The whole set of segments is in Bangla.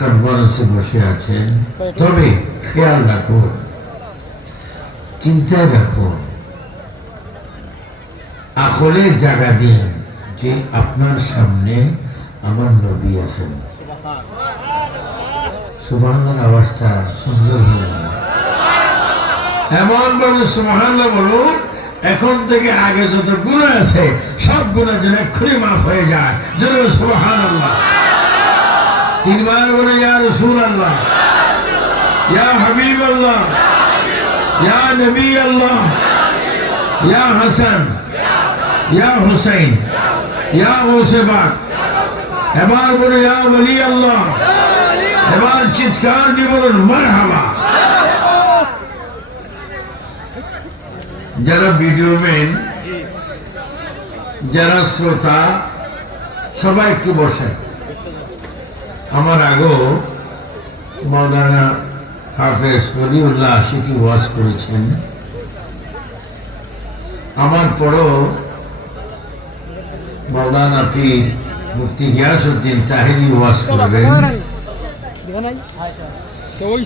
কনফারেন্সে বসে আছেন, তবে খেয়াল রাখুন, চিন্তায় রাখুন, আখলে জায়গা দিন যে আপনার সামনে আমার নবী আছেন। সুবহানাল্লাহ আওয়াজটা সুন্দর হয়ে গেল। এমন ভাবে সুবহানাল্লাহ বলুন, এখন থেকে আগে যত গুনাহ আছে সব গুনাহ যেন এক্ষুনি মাফ হয়ে যায়। যেন সুবহানাল্লাহ। তিনবার বলে ইয়া রাসূলুল্লাহ, ইয়া হাবিবাল্লাহ, ইয়া নবী আল্লাহ, ইয়া হাসান, ইয়া হুসাইন, ইয়া গৌসে পাক। এবার বলে ইয়া ওলি আল্লাহ। এবার চিৎকার দিয়ে বলুন মারহাবা। যারা ভিডিও ম্যান, যারা শ্রোতা, সবাই একটু বসেন। আমার আগেও মাওলানা হাফেজ ওলিউল্লাহ আশিকি ওয়াজ করেছেন, আমার পরও মাওলানা পীর মুফতি গিয়াসউদ্দিন তাহেরি ওয়াজ করবেন।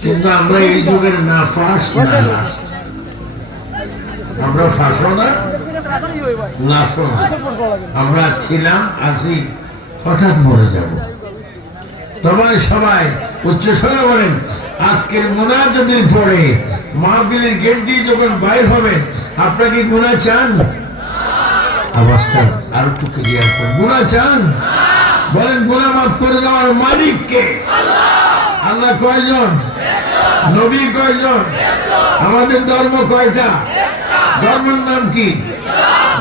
কিন্তু আমরা এই যুগের না ফাঁস না লাশ, আমরা ফাঁসো না লাশও না, আমরা ছিলাম আছি, হঠাৎ মরে যাব। তোমার সবাই উচ্চস্বরে বলেন, আজকের মুনাজাতের পরে মাহফিলের গেট দিয়ে যখন বাইর হবেন, আপনারা কি গুনাহ চান? আওয়াজটা আর একটু ক্লিয়ার করুন। গুনাহ চান? বলেন গুনাহ মাফ করে দেওয়ার মালিক কে? আল্লাহ কয়জন? নবী কয়জন? আমাদের ধর্ম কয়টা? ধর্মের নাম কি?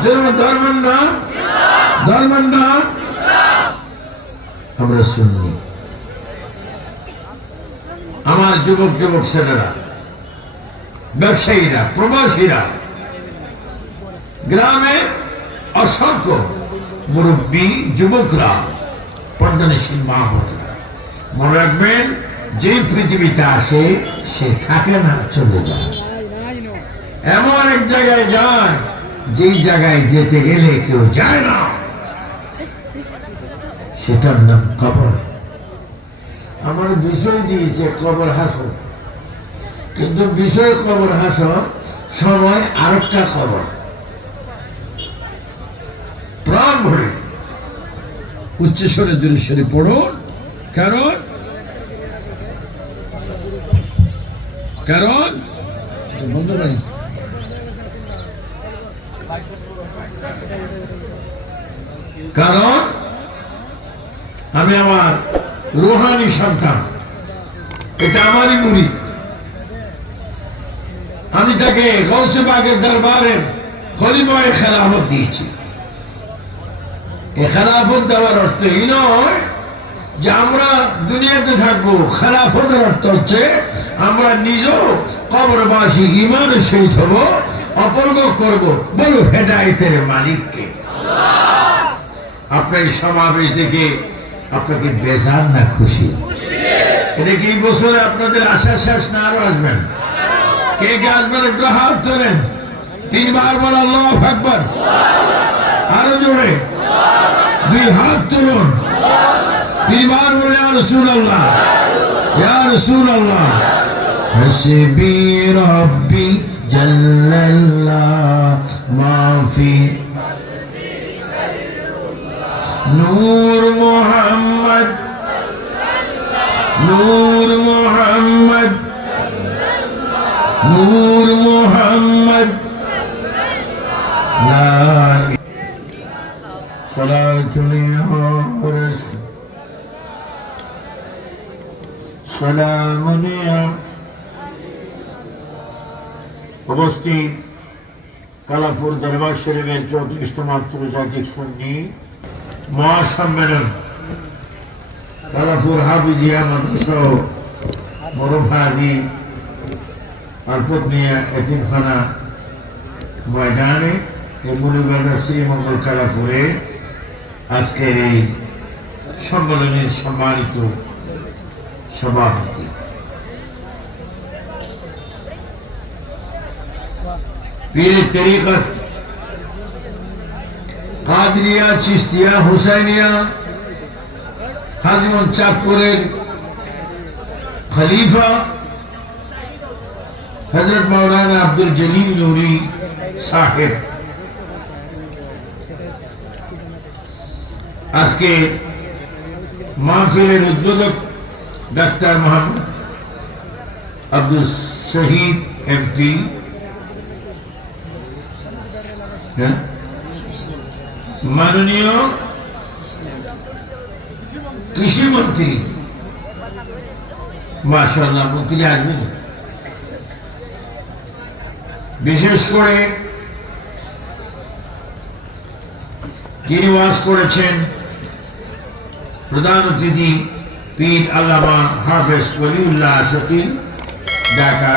ধর্মের নাম, ধর্মের নাম আমরা সুন্নি। আমার যুবক যুবক ছেলেরা, ব্যবসায়ীরা, প্রবাসীরা, গ্রামে অসংখ্য মুরব্বী যুবকরা, পর্দানশীল মা বোনেরা, মনে রাখবেন, যে পৃথিবীতে আসে সে থাকে না, চলে যায়। এমন এক জায়গায় যায় যেই জায়গায় যেতে গেলে কেউ যায় না, সেটার নাম কবর। আমার বিষয় দিয়েছে কবর হাসর, কিন্তু বিষয় কবর হাসর, সময় আরেকটা কবর। প্রাণ ভরে উচ্চস্বরে দূরেশ্বরে পড়ুন, কারণ কারণ বন্ধ নাই, কারণ আমি আমার রুহানি সন্তান, এটা আমারই মুরিদ। আমি তাকে গৌসে পাকের দরবারের খলিফায়ে খেলাফত দিয়েছি। এই খেলাফত দেওয়ার অর্থ এই নয় যে আমরা দুনিয়াতে থাকবো। খেলাফতের অর্থ হচ্ছে আমরা নিজেও কবরবাসী ঈমানের সহিত হব, অপরগ করব। বলো হেদায়েতের মালিককে। আপনার এই সমাবেশ দেখে আপনাকে বেজার না খুশি? এটা কি বছরে আপনাদের আশা শেষ না আরো আসবেন? কে কে আসবেন একটু হাত তোলেন। তিনবার বল আল্লাহু আকবার। আরো জোরে দুই হাত তুলুন। তিনবার বলে ইয়া রাসূলুল্লাহ, ইয়া রাসূলুল্লাহ। হাসবি রাব্বি জাল্লাল্লাহ মাফি নূর মুহাম্মদ, নূর মুহাম্মদ, নূর মুহাম্মদ। সালাতুল রাসূল সালামুন উপস্থিত কালাপুর দরবার শরীফের 34তম আন্তর্জাতিক সুন্নি মহাসম্মেলন, কালাপুর হাফিজিয়া মাদ্রাসা মরফাজি আলপতনিয়া এতিমখানা ময়দানে মুরুবাজার শ্রীমঙ্গল কালাপুরে আজকের এই সম্মেলনের সম্মানিত সভাপতি পীরের তরিকত কাদরিয়া, চিশতিয়া, হুসাইনিয়া, হাজীগঞ্জ চাঁদপুরের খলিফা হযরত মাওলানা আব্দুল জলিল নূরি সাহেব আজকে মাহফিলের উদ্বোধক ডাক্তার মোহাম্মদ আব্দুল শহীদ এমপি, মাননীয় কৃষিমন্ত্রী, মাশাআল্লাহ মন্ত্রী আসবেন, বিশেষ করে যিনি ওয়াজ করেছেন প্রধান অতিথি পীর আল্লামা হাফেজ ওলিউল্লাহ শফি ঢাকা,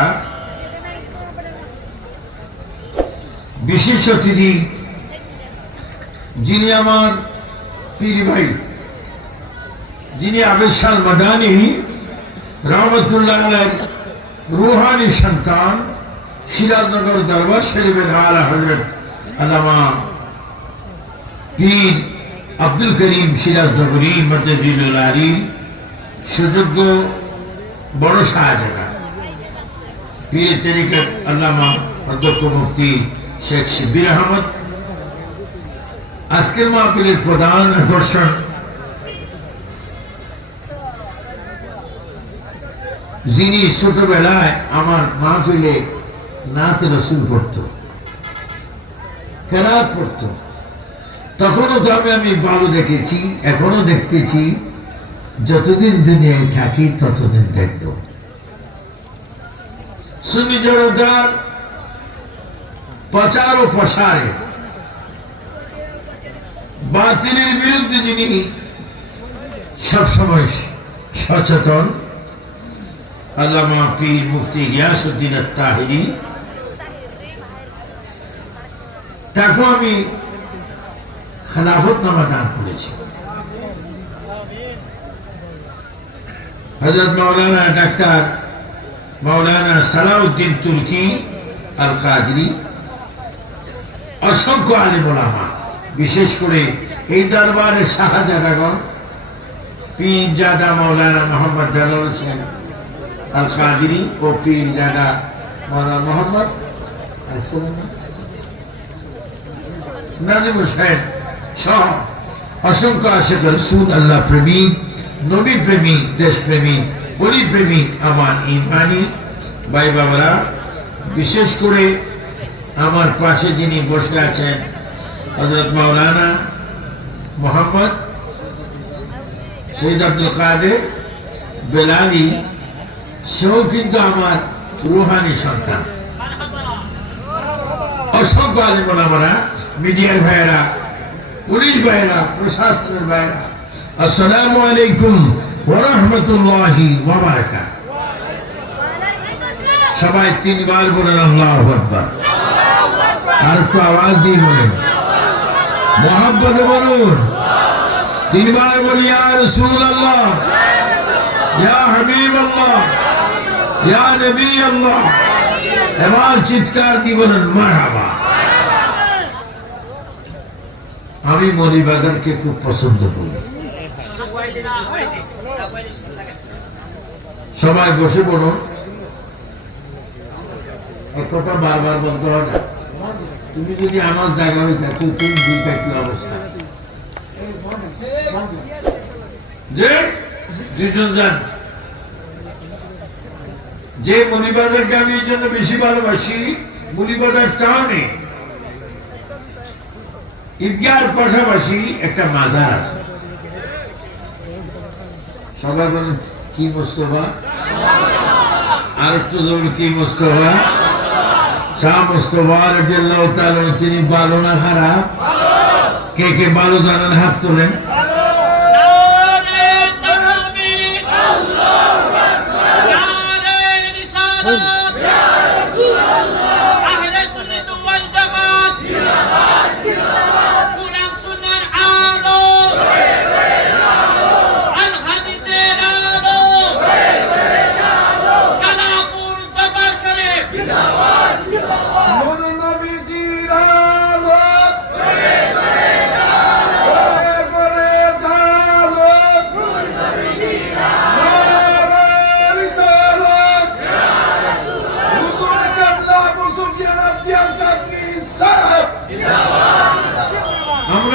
বিশেষ অতিথি যিনি আমার পীর ভাই, যিনি আবেশাল মাদানী রহমতুল্লাহ আলাইহির রুহানি সন্তান, সিরাজনগর দরবার শরীফের আলা হযরত আল্লামা পীর আব্দুল করিম সিরাজনগরী মদদুল আলী, সুযোগ্য বড় শাহজাদা পীর তরিকত আল্লামা অধ্যক্ষ মুফতি শেখ শিবির আহমদ। আজকের মাহফিলের প্রধান আকর্ষণ যিনি ছোটবেলায় আমার মাহফিলে নাত রসুল পড়ত, কেরাত পড়ত, তখনও তো আমি ভালো দেখেছি, এখনো দেখতেছি, যতদিন দুনিয়ায় থাকি ততদিন দেখব। সুন্নি জনতার প্রচার ও প্রসারে বাতিলের বিরুদ্ধে যিনি সবসময় সচেতন, আল্লামা পীর মুফতি গিয়াসউদ্দিন আত-তাহিরি, তাকে আমি খেলাফতনামা দান করেছি। হযরত মাওলানা ডাক্তার মাওলানা সালাউদ্দিন তুর্কি আল কাদরি, অসংখ্য আলিম ওলামা, বিশেষ করে এই দরবারের শাহজাদাগণ, পীরজাদা মাওলানা মোহাম্মদ দেলোয়ার হোসেন আল কাদরি ও পীরজাদা মাওলানা মোহাম্মদ নাজিম হোসেন সহ অসংখ্য আশিক রাসূল, আল্লাহ প্রেমিক, নবী প্রেমিক, দেশ প্রেমিক, অলি প্রেমিক আমার ইমানি ভাই বাবারা, বিশেষ করে আমার পাশে যিনি বসে আছেন হযরত মাওলানা মোহাম্মদ সৈয়দ আব্দুল কাদের বেলালি, সেও কিন্তু আমার রুহানি সন্তান। অসংখ্য আলিম ওলামারা, মিডিয়ার ভাইয়েরা, পুলিশ ভাইয়েরা, প্রশাসনের ভাইয়েরা, আসসালামু আলাইকুম ওয়া রাহমাতুল্লাহি ওয়া বারাকাতুহু। সবাই তিনবার বলেন আল্লাহু আকবার, আর একটু আওয়াজ দিয়ে বলেন, মুহাব্বতে বলুন, তিনবার বলি ইয়া রাসূলুল্লাহ, ইয়া হাবিবাল্লাহ, ইয়া নবী আল্লাহ, এবার চিৎকার দিয়ে বলেন মারহাবা। আমি মৌলভীবাজারকে খুব পছন্দ করি। সবাই বসে পড়ুন, এক কথা বারবার বলতে হয় না। তুমি যদি আমার জায়গা হইতা, তুমি দুইটা কি অবস্থা, যে দুজন যান, যে মৌলভীবাজারকে আমি এই জন্য বেশি ভালোবাসি, মৌলভীবাজার টাউনে ঈদগাহর পাশাপাশি একটা মাজার আছে। সবাই বলেন কি মোস্তফা, আর একটু জোরে কি মোস্তফা, শাহ মোস্তফা রাদিয়াল্লাহু তাআলা। তিনি ভালো না খারাপ? কে কে ভালো জানেন হাত তোলেন। করে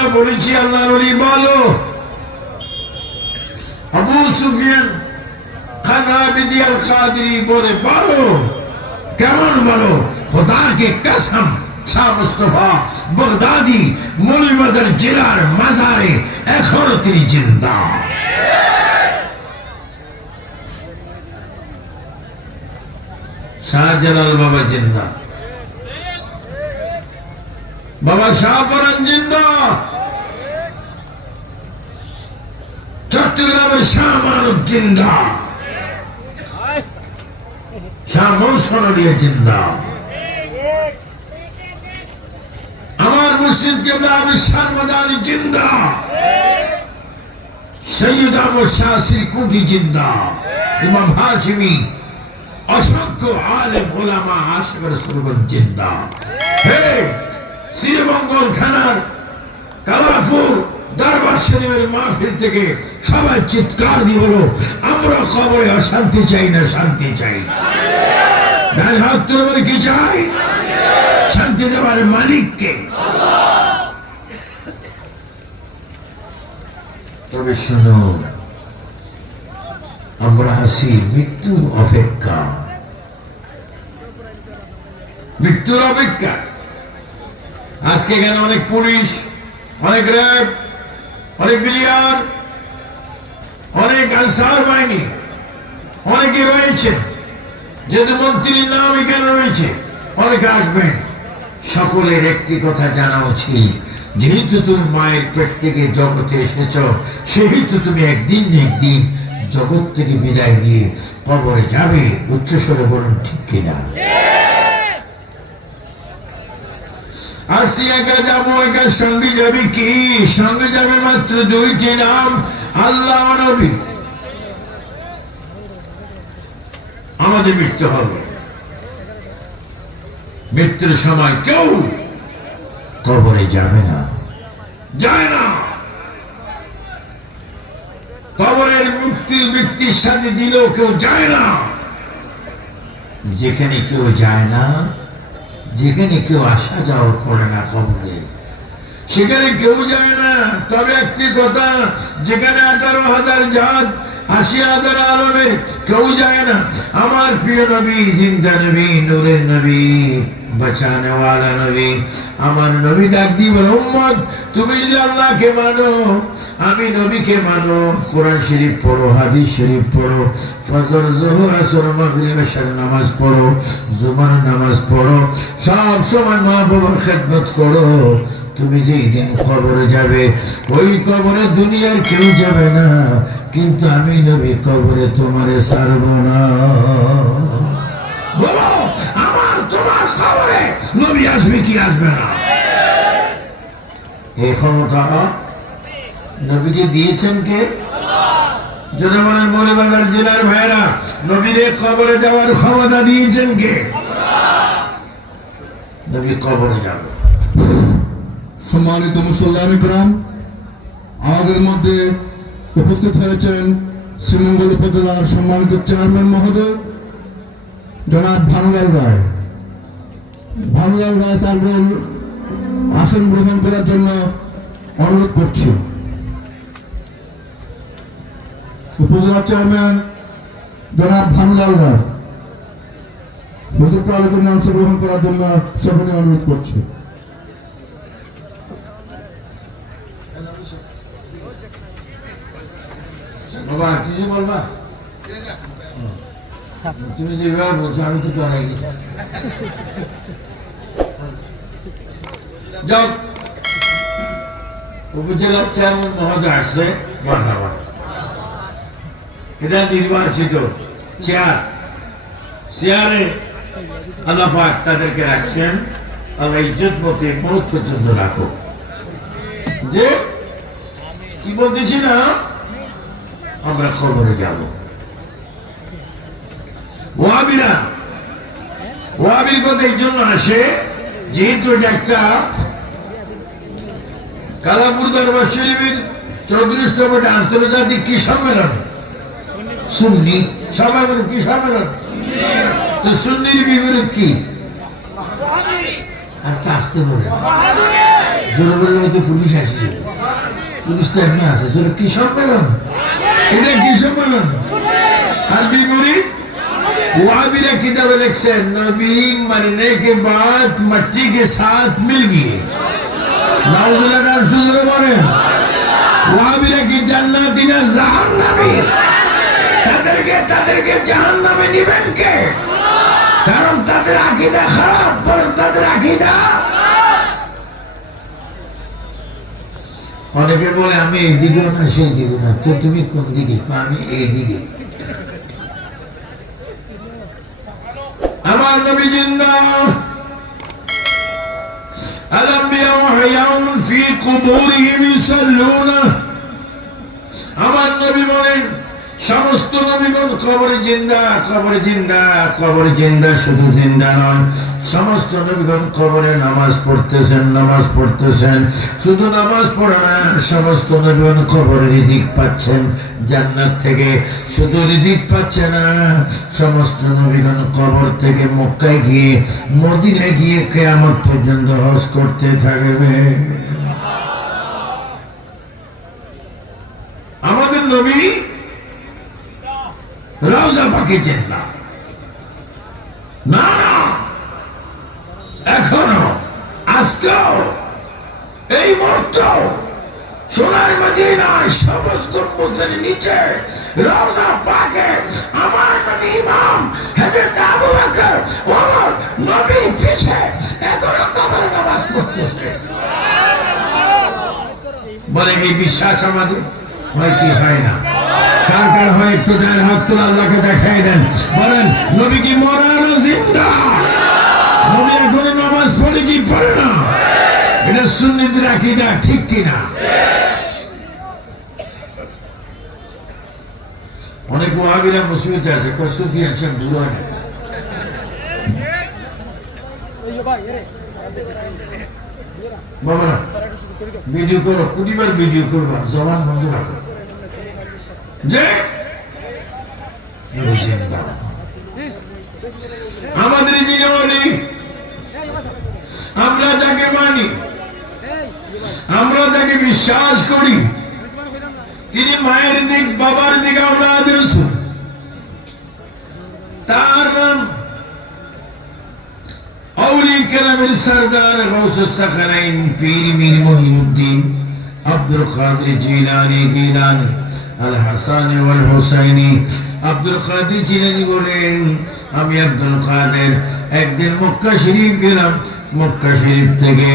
আমরা বলেছি আল্লাহর ওলি বলো, আবু সুফিয়ান খান আবিদি আল কাদরি বলে বলো, কেমন বলো? খোদা কে কসম, শাহ মুস্তফা বাগদাদি মৌলভীবাজার জেলার মাজারে এখনো তিনি জিন্দা। শাহজালাল বাবা জিন্দা, বাবা শাহফরান জিন্দা, চট্টগ্রামের শাহ মানব জিন্দা, শাহ মৌসুম আলিয়া জিন্দা, আমার মুর্শিদ কেবলা আমির শাহ মাদানী জিন্দা, সৈয়দ আহমদ শাহ শ্রীকুটি জিন্দা, ইমাম হাশিমি, অসংখ্য আলেম ওলামা আশিক রাসূলগণ জিন্দা। হে শ্রীমঙ্গল থানার কালাপুর দরবার শরীফের মাহফিল থেকে সবাই চিৎকার দিয়ে বলো, আমরা কবরে অশান্তি চাই না, শান্তি চাই। ডান হাত তুলে বলে কি চাই? শান্তি দেওয়ার মালিককে। তবে শোনো, আমরা আছি মৃত্যুর অপেক্ষা, মৃত্যুর অপেক্ষা। আজকে কেন অনেক পুলিশ, অনেক র্যাব, অনেক বিলিয়ার, অনেক আনসার বাহিনী অনেকে রয়েছে, যেহেতু মন্ত্রীর নাম এখানে রয়েছে, অনেকে আসবেন। সকলের একটি কথা জানা উচিত, যেহেতু তুমি মায়ের পেট থেকে জগতে এসেছ, সেহেতু তুমি একদিন না একদিন জগৎ থেকে বিদায় নিয়ে কবরে যাবে। উচ্চস্বরে বলুন ঠিক কিনা? আসি একা যাবো, একা সঙ্গে যাবে কি? সঙ্গে যাবে মাত্র দুইটি নাম, আল্লাহ নবী। আমাদের মৃত্যু হবে, মৃত্যুর সময় কেউ কবরে যাবে না, যায় না। কবরের মৃত্যুর সাথে দিলেও কেউ যায় না। যেখানে কেউ যায় না, যেখানে কেউ আসা যাওয়া করে না কবরে, সেখানে কেউ যায় না। তবে একটি কথা, যেখানে 18,000 জাত, 80,000 আলমের কেউ যায় না। আমার প্রিয় নবী, জিন্দা নবী, নূরের নবী, বাঁচানে ওয়ালা নবী, আমার নবী ডাক দিয়ে বলে, উম্মত তুমি যদি আল্লাহকে মানো, আমি নবীকে মানো, কোরআন শরীফ পড়ো, হাদিস শরীফ পড়ো, ফজর, যোহর, আসর, মাগরিব, এশার নামাজ পড়ো, জুমার নামাজ পড়ো, সব সময় মা বাবার খেদমত করো, তুমি যেই দিন কবরে যাবে, ওই কবরে দুনিয়ার কেউ যাবে না, কিন্তু আমি নবী কবরে তোমারে ছাড়ব না। বলো, আমার তোমার কবরে নবী আসবে কি আসবে না? এই ক্ষমতা নবীকে দিয়েছেন কে? জনগণের মৌলভীবাজার জেলার ভাইরা, নবীরে কবরে যাওয়ার ক্ষমতা দিয়েছেন কে? নবী কবরে যাবে। সম্মানিত মুসল্লান ইকরাম, আমাদের মধ্যে উপস্থিত হয়েছেন শ্রীমঙ্গল উপজেলার সম্মানিত চেয়ারম্যান মহোদয় জনাব ভানুলাল রায়। ভানুলাল রায় সার্বল আসন গ্রহণ করার জন্য অনুরোধ করছি। উপজেলা চেয়ারম্যান জনাব ভানুলাল রায় হুজুরকে আলোচনায় অংশগ্রহণ করার জন্য সকলে অনুরোধ করছি। বাবা কিছু বলবা? তুমি যেভাবে বলছো আমি তো ডরাই গেছি। যাও, উপজেলার চেয়ারম্যান মহোদয় আসছে, মারহাবা। এটা নির্বাচিত চেয়ার, চেয়ারে আল্লাহ পাক তাদেরকে রাখছেন। আল্লাহ ইজ্জত মতে মৌত পর্যন্ত রাখো। যে কি বলতেছি না, আমরা কবরে যাব। ওয়াহাবিরা, ওয়াহাবির কথা এই জন্য আসে, যেহেতু এটা একটা কালাপুর দরবার শরীফের 34তম আন্তর্জাতিক কি সম্মেলন, সুন্নি সবাই বলে কি সম্মেলন, তো সুন্নির বিপরীত কি? আর আসতে বলে জোরে বললে হয়তো পুলিশ আসছে, পুলিশ তো এমনি আছে। জোরে কি সম্মেলন, এটা কি সম্মেলন? আর বিপরীত ওয়াহাবিরা किताब लिखছেন नबी मरने के बाद मट्टी के साथ मिल गए। नाउजुल्लाह का जुजरे বলেন ওয়াহাবিরা কি জান্নাতি না জাহান্নামী? তাদেরকে জাহান্নামে নিবেন কে? কারণ তাদের আকীদা খারাপ। বলেন তাদের আকীদা। অনেকে বলে আমি এই দিকে না সেই দিকে না, তো তুমি কোন দিকে? আমি এই দিকে। আমার নবী জিন্দা, আল-আম্বিয়া হায়াউন ফি কুবুরিহিম ইসাল্লুনা। আমার নবী বলেন সমস্ত নবীগণ কবরে জিন্দা, কবরে জিন্দা, কবরে জিন্দা। শুধু জিন্দা নয়, সমস্ত নবীগণ কবরে নামাজ পড়তেছেন, নামাজ পড়তেছেন। শুধু নামাজ পড়ে না, সমস্ত নবীগণ কবরে রিজিক পাচ্ছেন জান্নাত থেকে। শুধু রিজিক পাচ্ছে না, সমস্ত নবীগণ কবর থেকে মক্কায় গিয়ে মদিনায় গিয়ে কিয়ামত পর্যন্ত হজ করতে থাকবে। আমাদের নবী রওজা পাকে চিন্তা না, না, এখনো আজকেও এই মুহূর্তে সোনার মদিনায় সবুজ গম্বুজের নিচে রওজা পাকে আমার নবী ইমাম হযরত আবু বকর ওমর নবীর পিছে এখনো কবরে নামাজ পড়তেছে। বলে এই বিশ্বাস আমাদের হয় কি হয় না? কার কার হয় একটু ডান হাত তুলে আল্লাহকে দেখাই দেন। বলেন নবী কি মরা না জিন্দা? নবী এখনো নামাজ পড়ে কি পড়ে না? এটা সুন্নিদের আকীদা, ঠিক কিনা? অনেক ওয়াহাবিরা মুসিবতে আছে, কয় সুফিয়ান সাহেব দূর হয় না। বাবারা ভিডিও করো, কুড়িবার ভিডিও করবা, জবান বন্ধ রাখো। যে আমাদের যিনি বলি, আমরা যাকে মানি, আমরা যাকে বিশ্বাস করি, তিনি মায়ের দিক বাবার দিক আওলাদের রাসূল। তার নাম আউলিয়া কেরামের সরদার গাউসুস সাখারাইন পীর মীর মহিউদ্দিন আব্দুল কাদের জিলানী গিলানী আল হাসান ওয়াল হুসাইনি। আব্দুল কাদের জিলানী বলেন আমি আব্দুল কাদের একদিন মক্কা শরীফ গেলাম। মক্কা শরীফ থেকে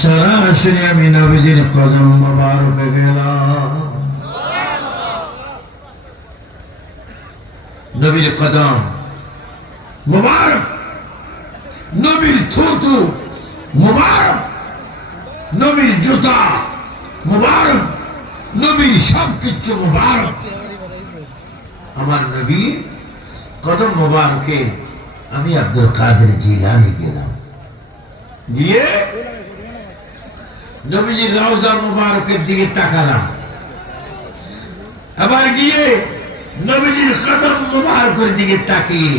সরাসরি আমি নবীজির কদম মোবারকে গেলাম। নবীর কদম মোবারক, নবীর থুতু মোবারক, নবীর জুতা মোবারক, নবীর সবকিছু মোবারক। আমার নবী কদম মোবারকে আমি আব্দুল কাদের জিলানী গেলাম। গিয়ে নবীজির রওজা মোবারকের দিকে তাকালাম। আবার গিয়ে নবীজির কদম মোবারকের দিকে তাকিয়ে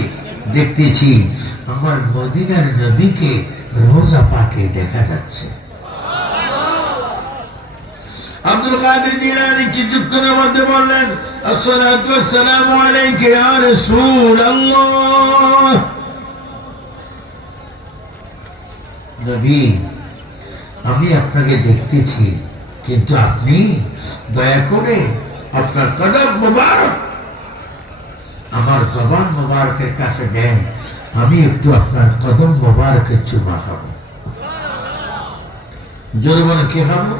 দেখতেছি আমার মদিনার নবীকে রওজা পাকে দেখা যাচ্ছে। আব্দুল কাদের জিলানী কিছুক্ষণের মধ্যে বললেন আসসালাতু ওয়াসসালামু আলাইকা ইয়া রাসূলুল্লাহ। নবী আমি আপনাকে দেখতেছি, কিন্তু আপনি দয়া করে আপনার কদম মোবারক আমার জবান মোবারকের কাছে দেন, আমি একটু আপনার কদম মোবারকের চুমা খাবো। জোরে বলেন কে খাবো?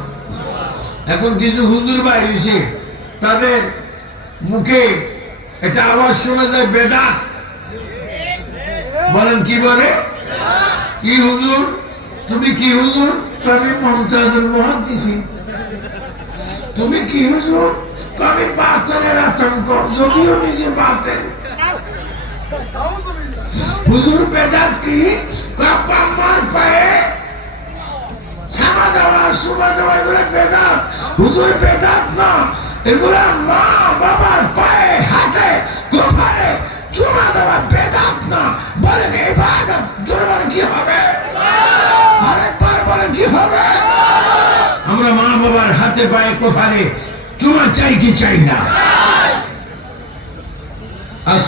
এখন কিছু হুজুর বাইরেছে, তাদের মুখে একটা আওয়াজ শোনা যায় বেদাত। বলেন কি বলে? কি হুজুর? তুমি কি হুজুর? আমি মুমতাজুল মুহাদ্দিসিন। তুমি কি হুজুর? আমি বাতেনের আতঙ্ক, যদিও নিজে বাতেন। হুজুর বেদাত কি? বাবা মার পায়ে সামা দেওয়া সুমা দেওয়া এগুলো বেদাত। হুজুর বেদাত না, এগুলো মা বাবার পায়ে হাতে গোফারে চুমা দেওয়া বেদাত না। বলেন ইবাদত। জোরে বলেন কি হবে? আরেকবার বলেন কি হবে? হাতে পায়ে কোফারে চুমা চাই কি চাই না? আজ